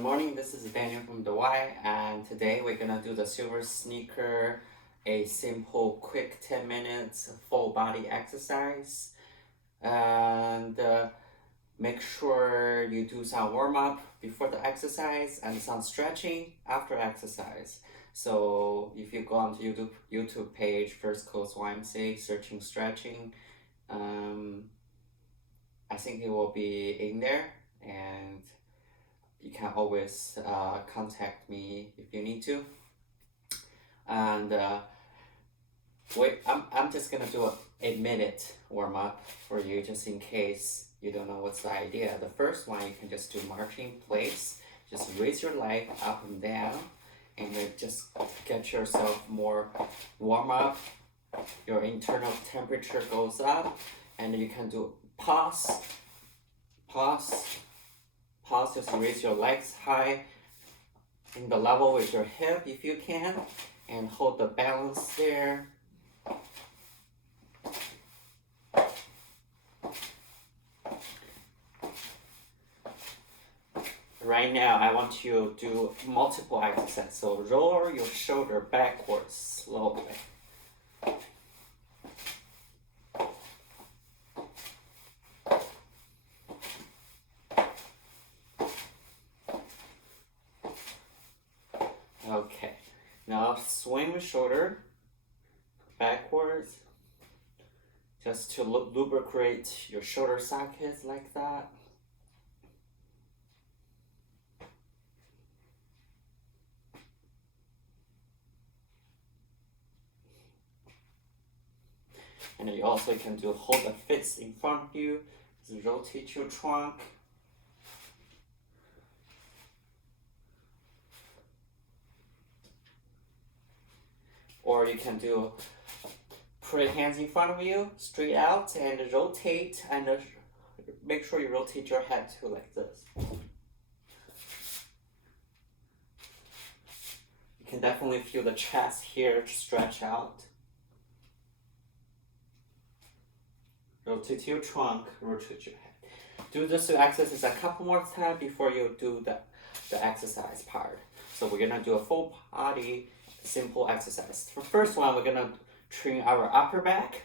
Good morning, this is Daniel from the Y, and today we're gonna do the silver sneaker, a simple quick 10 minutes full body exercise. And make sure you do some warm up before the exercise and some stretching after exercise. So if you go onto YouTube page, First Coast YMCA, searching stretching, I think it will be in there, and you can always contact me if you need to. And I'm just gonna do a minute warm up for you, just in case you don't know what's the idea. The first one, you can just do marching in place. Just raise your leg up and down, and then just get yourself more warm up. Your internal temperature goes up, and you can do pause, just raise your legs high in the level with your hip if you can, and hold the balance there. Right now, I want you to do multiple exercises. So roll your shoulder backwards slowly. Okay, now swing the shoulder backwards, just to lubricate your shoulder sockets like that. And you also can do hold the fists in front of you, just rotate your trunk. Or you can do put your hands in front of you, straight out, and rotate, and make sure you rotate your head too, like this. You can definitely feel the chest here stretch out. Rotate your trunk, rotate your head. Do this exercise a couple more times before you do the exercise part. So we're gonna do a full body simple exercise. For first one, we're gonna train our upper back.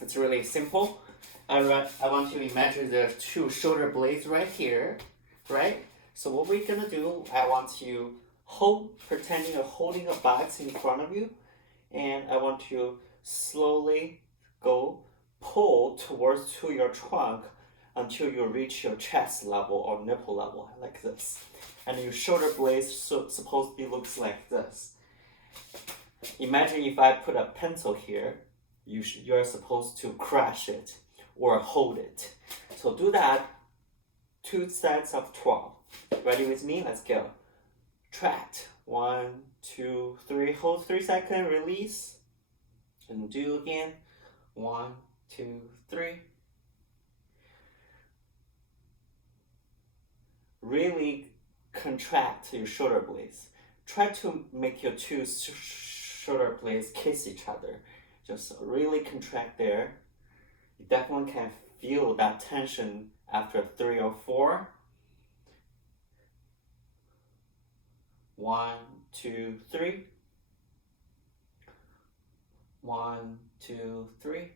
It's really simple. I want you to imagine the two shoulder blades right here, right? So what we're gonna do, I want you pretending you're holding a box in front of you, and I want you slowly pull towards to your trunk until you reach your chest level or nipple level, like this. And your shoulder blades supposed to looks like this. Imagine if I put a pencil here, you're supposed to crush it or hold it. So do that 2 sets of 12. Ready with me? Let's go. Tract. 1, 2, 3. Hold 3 seconds, release. And do again. 1, 2, 3. Really contract your shoulder blades. Try to make your two shoulder blades kiss each other. Just really contract there. You definitely can feel that tension after 3 or 4. 1, 2, 3. 1, 2, 3.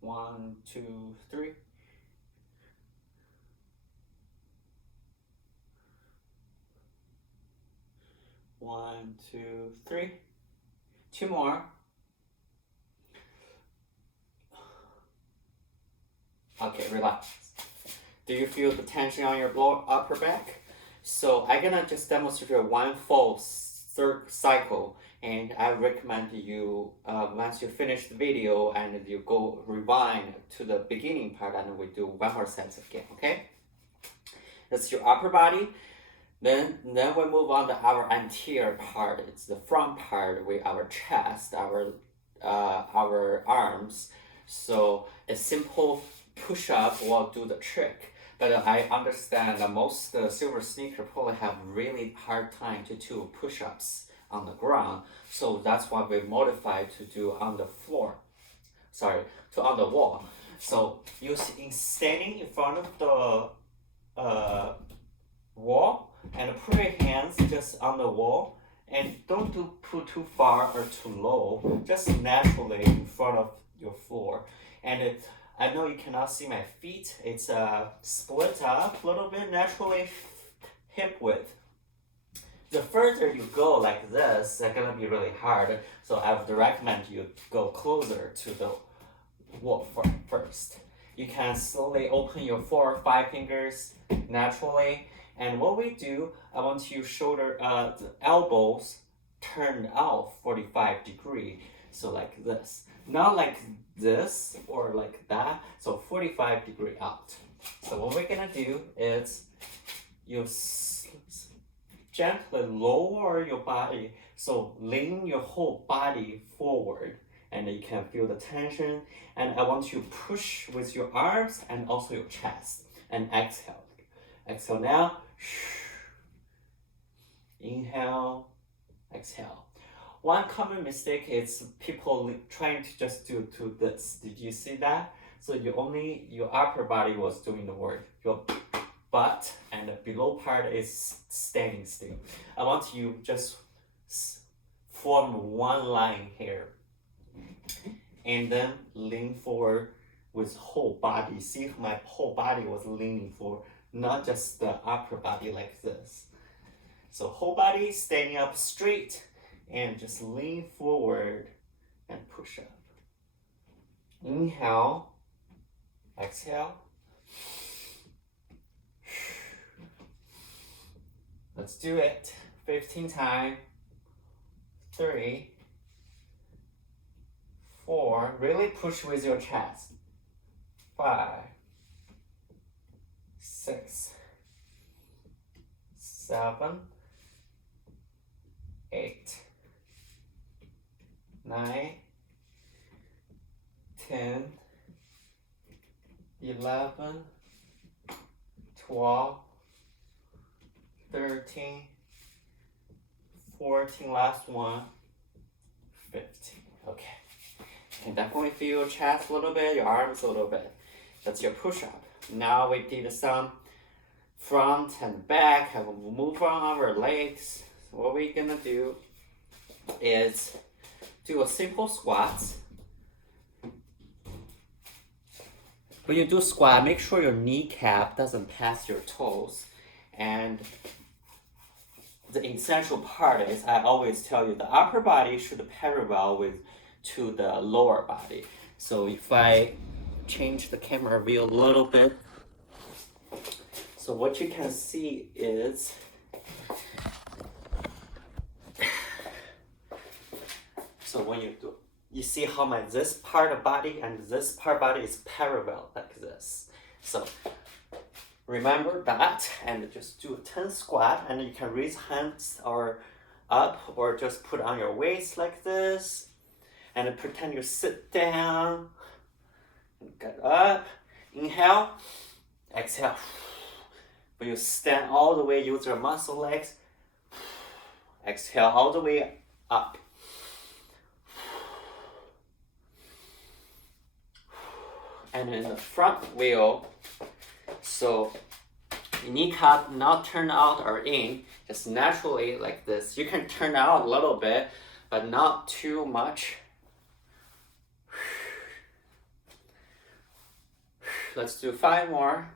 1, 2, 3. 1, 2, 3. 2 more. Okay, relax. Do you feel the tension on your upper back? So I'm gonna just demonstrate one full cycle, and I recommend you once you finish the video and you go rewind to the beginning part, and we do one more set again. Okay? That's your upper body. Then we move on to our anterior part. It's the front part with our chest, our arms. So a simple push-up will do the trick. But I understand that most silver sneaker probably have really hard time to do push-ups on the ground. So that's why we modified to do on the floor. On the wall. So you standing in front of the wall and put your hands just on the wall and don't put too far or too low, just naturally in front of your floor. And I know you cannot see my feet, it's split up a little bit naturally hip width. The further you go like this, it's gonna be really hard. So I would recommend you go closer to the wall first. You can slowly open your 4 or 5 fingers naturally. And what we do, I want you shoulder, the elbows turned out 45 degree. So like this. Not like this or like that. So 45 degree out. So what we're gonna do is you gently lower your body. So lean your whole body forward. And you can feel the tension. And I want you to push with your arms and also your chest. And exhale. Exhale now. Inhale. Exhale. One common mistake is people trying to just do this. Did you see that? So your upper body was doing the work. Your butt and the below part is standing still. I want you just form one line here. And then lean forward with whole body. See if my whole body was leaning forward, not just the upper body like this. So whole body standing up straight and just lean forward and push up. Inhale, exhale. Let's do it. 15 times. 3, 4, really push with your chest. 5, 6, 7, 8, 9, 10, 11, 12, 13, 14, last one, 15. Okay. You can definitely feel your chest a little bit, your arms a little bit. That's your push-up. Now we did some front and back, have a move on our legs. So what we're gonna do is do a simple squat. When you do squat, make sure your kneecap doesn't pass your toes. And the essential part is, I always tell you, the upper body should parallel to the lower body. So if I change the camera view a little bit, so what you can see is, so when you see how this part of body and this part of body is parallel like this. So remember that and just do a 10 squat, and you can raise hands or up or just put on your waist like this and pretend you sit down and get up. Inhale, exhale. When you stand all the way, use your muscle legs. Exhale all the way up. And in the front wheel, so kneecap not turn out or in, just naturally like this. You can turn out a little bit, but not too much. Let's do 5 more.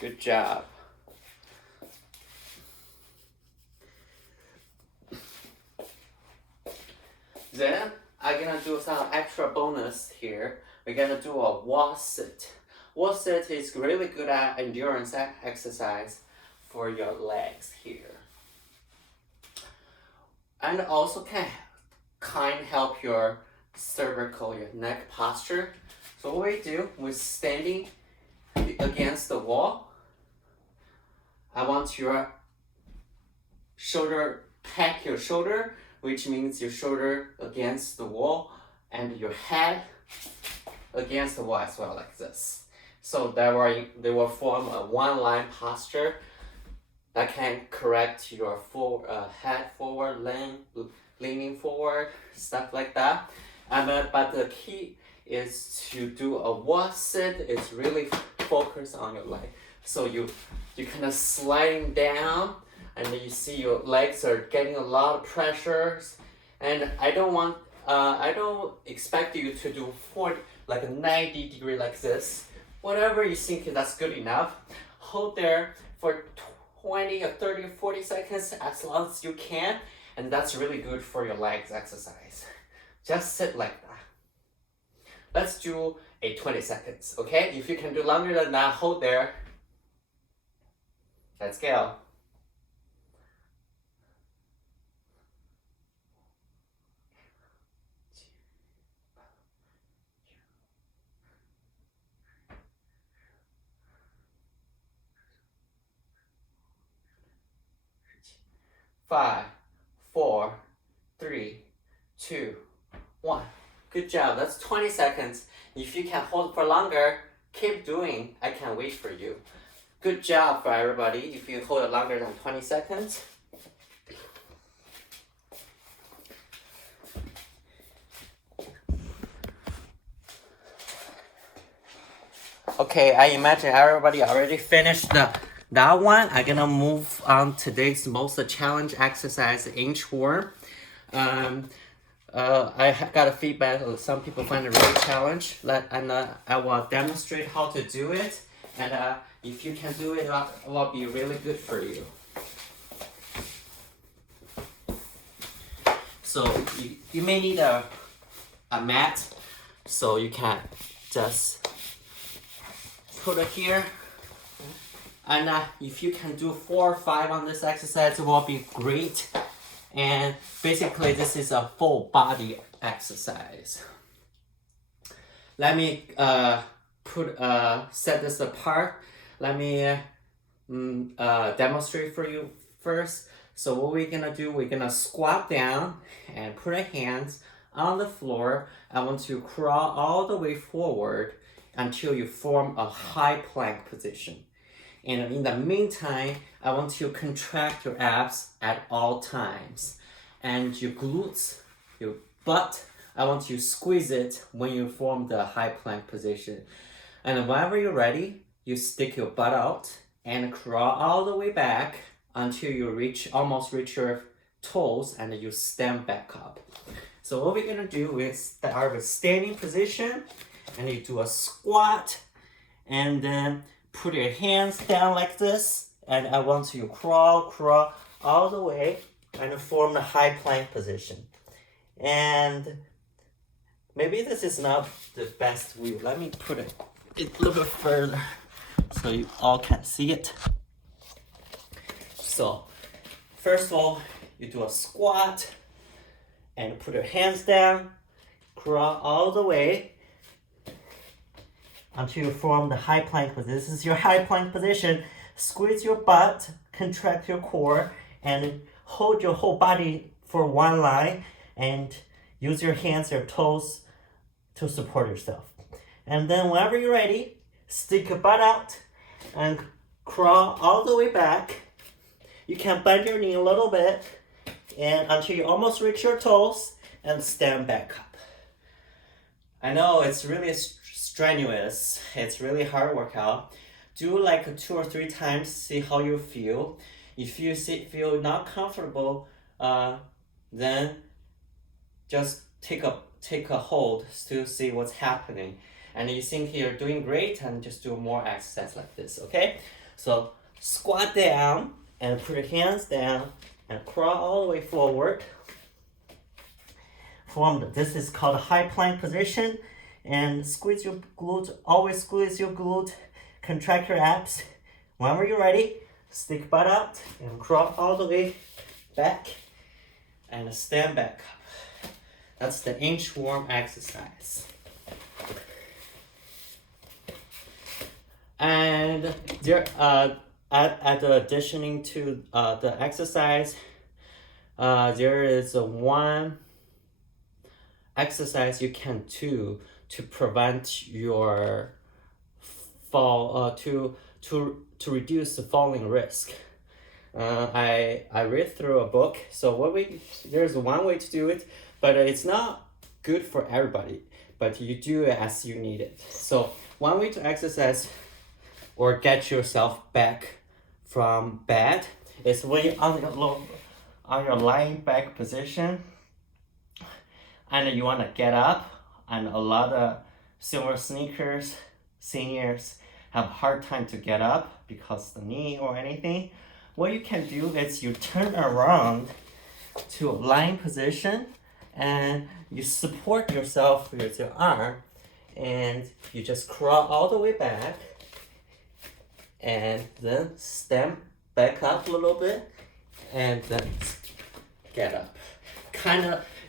Good job. Then I'm gonna do some extra bonus here. We're gonna do a wall sit. Wall sit is really good at endurance exercise for your legs here. And also can help your cervical, your neck posture. So what we do, we're standing against the wall. I want your shoulder, pack your shoulder, which means your shoulder against the wall and your head against the wall as well, like this. So they will form a one-line posture that can correct your head forward, leaning forward, stuff like that. But the key is to do a wall sit. It's really focus on your leg. So you kind of sliding down, and you see your legs are getting a lot of pressures. And I don't expect you to do like a 90 degree like this. Whatever you think that's good enough. Hold there for 20 or 30 or 40 seconds as long as you can, and that's really good for your legs exercise. Just sit like that. Let's do a 20 seconds, okay? If you can do longer than that, hold there. Let's go. Five, 4, 3, 2, 1. Good job. That's 20 seconds. If you can hold for longer, keep doing. I can't wait for you. Good job for everybody. If you hold it longer than 20 seconds. Okay, I imagine everybody already finished that one. I'm gonna move on to today's most challenge exercise, inchworm. I got a feedback. Some people find it really challenge. I will demonstrate how to do it, and if you can do it, it will be really good for you. So you may need a mat, so you can just put it here. And if you can do 4 or 5 on this exercise, it will be great. And basically, this is a full body exercise. Let me set this apart. Let me demonstrate for you first. So what we're gonna do, we're gonna squat down and put our hands on the floor. I want to crawl all the way forward until you form a high plank position. And in the meantime, I want you to contract your abs at all times. And your glutes, your butt, I want you to squeeze it when you form the high plank position. And whenever you're ready, you stick your butt out and crawl all the way back until you almost reach your toes, and you stand back up. So what we're gonna do is start with standing position, and you do a squat, and then put your hands down like this, and I want you to crawl all the way and form the high plank position. And maybe this is not the best view. Let me put it a little bit further so you all can see it. So first of all, you do a squat and put your hands down, crawl all the way until you form the high plank position. This is your high plank position. Squeeze your butt, contract your core, and hold your whole body for one line, and use your hands or toes to support yourself. And then whenever you're ready, stick your butt out and crawl all the way back. You can bend your knee a little bit and until you almost reach your toes, and stand back up. I know it's really strenuous. It's really hard workout. Do like 2 or 3 times, see how you feel. If you feel not comfortable, then just take a hold to see what's happening. And you think you're doing great, and just do more exercise like this, okay? So squat down and put your hands down and crawl all the way forward. This is called a high plank position. And squeeze your glute, always squeeze your glute, contract your abs. Whenever you're ready, stick butt out and crawl all the way back and stand back up. That's the inchworm exercise. And there, additioning to the exercise, there is one exercise you can do to prevent your fall to reduce the falling risk. I read through a book. So there's one way to do it, but it's not good for everybody. But you do it as you need it. So one way to exercise or get yourself back from bed is when you're on your lying back position, and you want to get up. And a lot of SilverSneakers seniors have a hard time to get up because the knee or anything. What you can do is you turn around to a lying position and you support yourself with your arm, and you just crawl all the way back and then stand back up a little bit and then get up.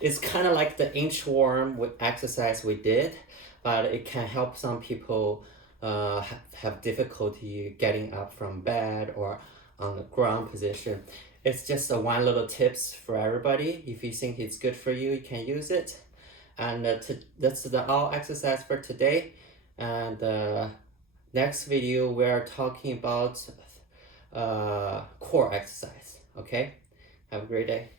It's kind of like the inchworm exercise we did, but it can help some people have difficulty getting up from bed or on the ground position. It's just one little tips for everybody. If you think it's good for you, you can use it. And that's the all exercise for today. And next video we're talking about core exercise. Okay, have a great day.